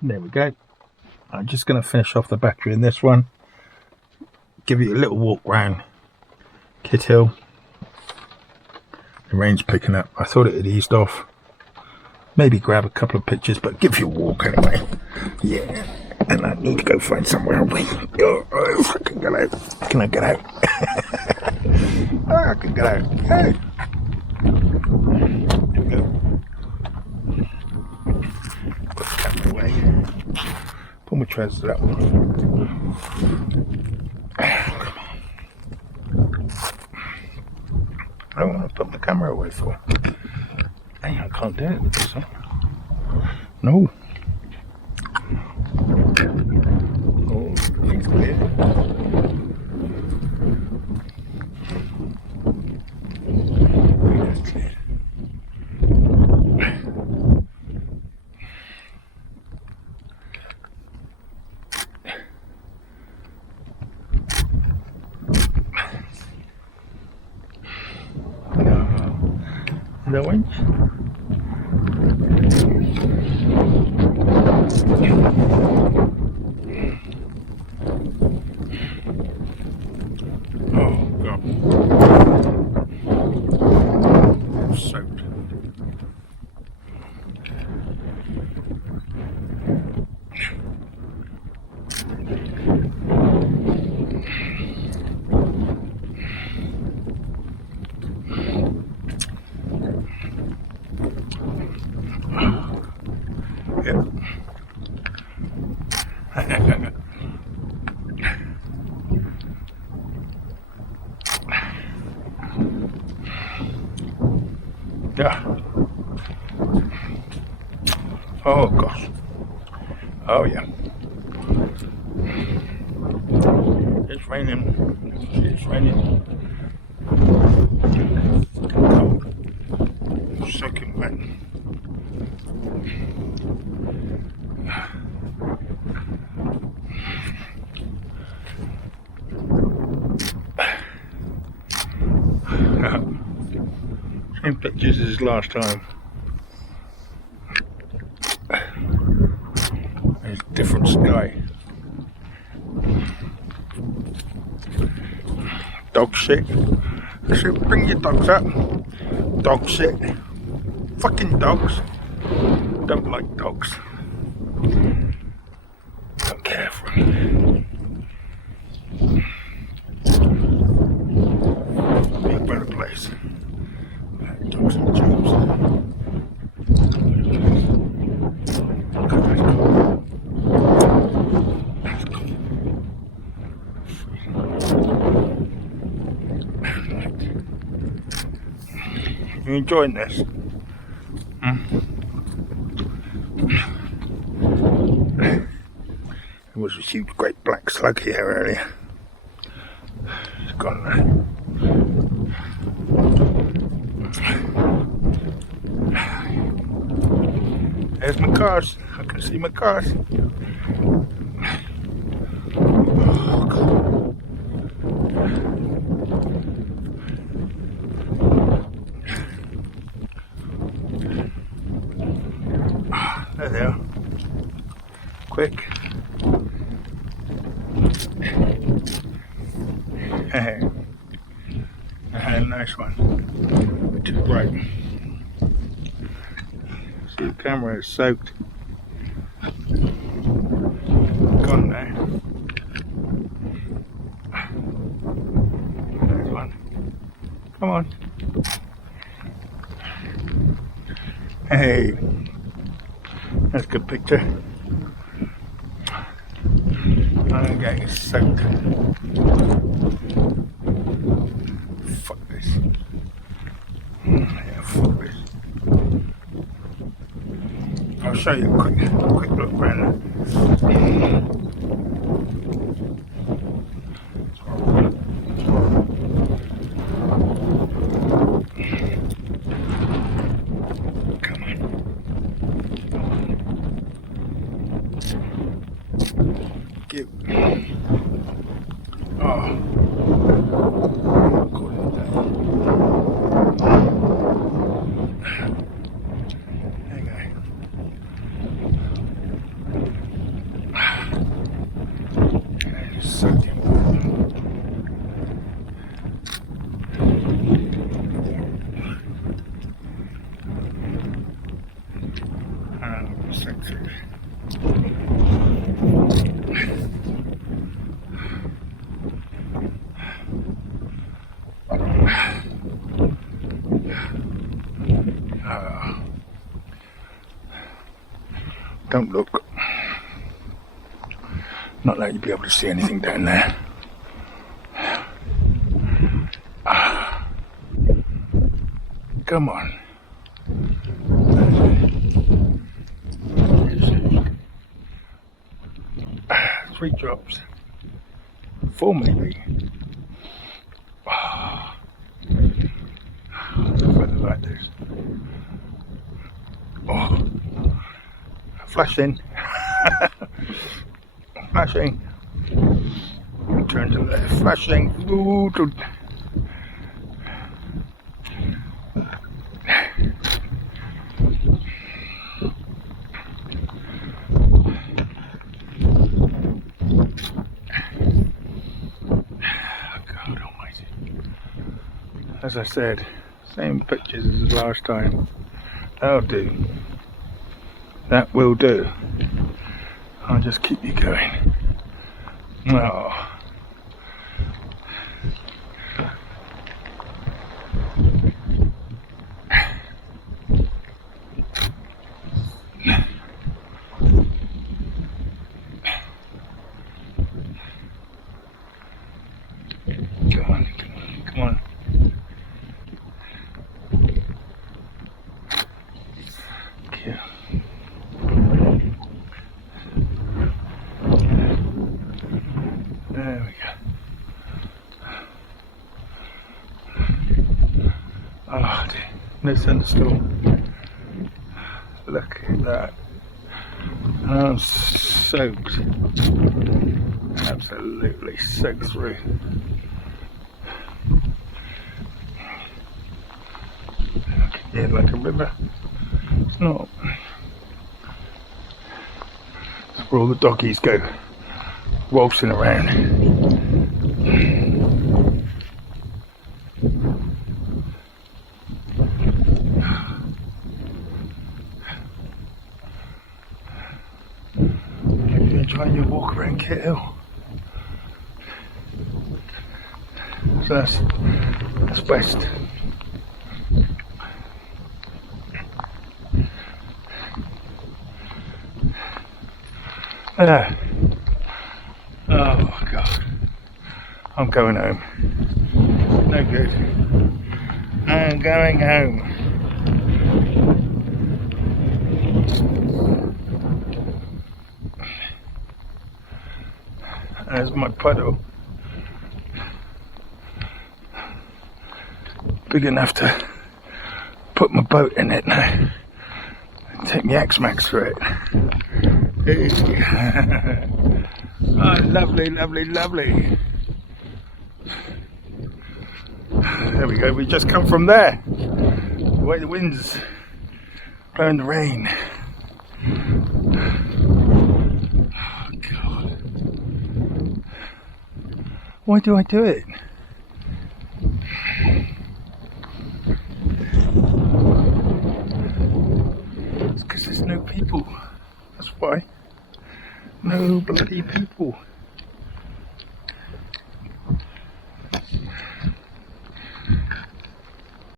There we go. I'm just going to finish off the battery in this one. Give you a little walk round Kit Hill. The rain's picking up. I thought it had eased off. Maybe grab a couple of pictures, but give you a walk anyway. Yeah. And I need to go find somewhere away. Oh, I can get out. Can I get out? I can get out. Hey. There we go. Put the camera away. Pull my trousers up. Come on. I don't want to put my camera away for. Hey, I can't do it with this one. No. Oh, it's clear. That's clear. The winch. Oh God. I'm soaked. Yep. Yeah. Oh gosh. Oh yeah. It's raining. It's raining. Oh, soaking wet. Same pictures as last time. There's a different sky. Dog shit. I said, bring your dogs up. Dog shit. Fucking dogs. Don't like dogs. Don't care for them. Big better place. Dogs and jobs. That's cool. You enjoying this? There was a huge great black slug here earlier. It's gone now. There's my cars. I can see my cars. Oh, God. There they are. Quick. Nice one. Too bright. See, the camera is soaked. Gone now. There's one. Come on. Hey. That's a good picture. I'm getting soaked. Fuck this. Yeah, fuck this. I'll show you a quick look around. Come on. Cute. Oh. Don't look. Not like you'll be able to see anything down there. Come on. 3 drops. 4 maybe. Weather like this. Oh. Flashing. Flashing. Turn to the left. Flashing. Ooh, God almighty. As I said, same pictures as last time. That'll do. That will do. I'll just keep you going. Oh. Come on, come on. Okay. There we go. Oh dear, no thunderstorm. Look at that. I'm soaked. Absolutely soaked through. Yeah, like a river. It's not. That's where all the doggies go, waltzing around. Maybe you're trying your walk around Kit Hill. So that's west. Oh God, I'm going home. No good. I'm going home. There's my puddle. Big enough to put my boat in it now. Take my X-Max through it. Oh, lovely, lovely, lovely. There we go, we just come from there. The way the wind's blowing the rain. Oh, God. Why do I do it? It's because there's no people. That's why. No bloody people.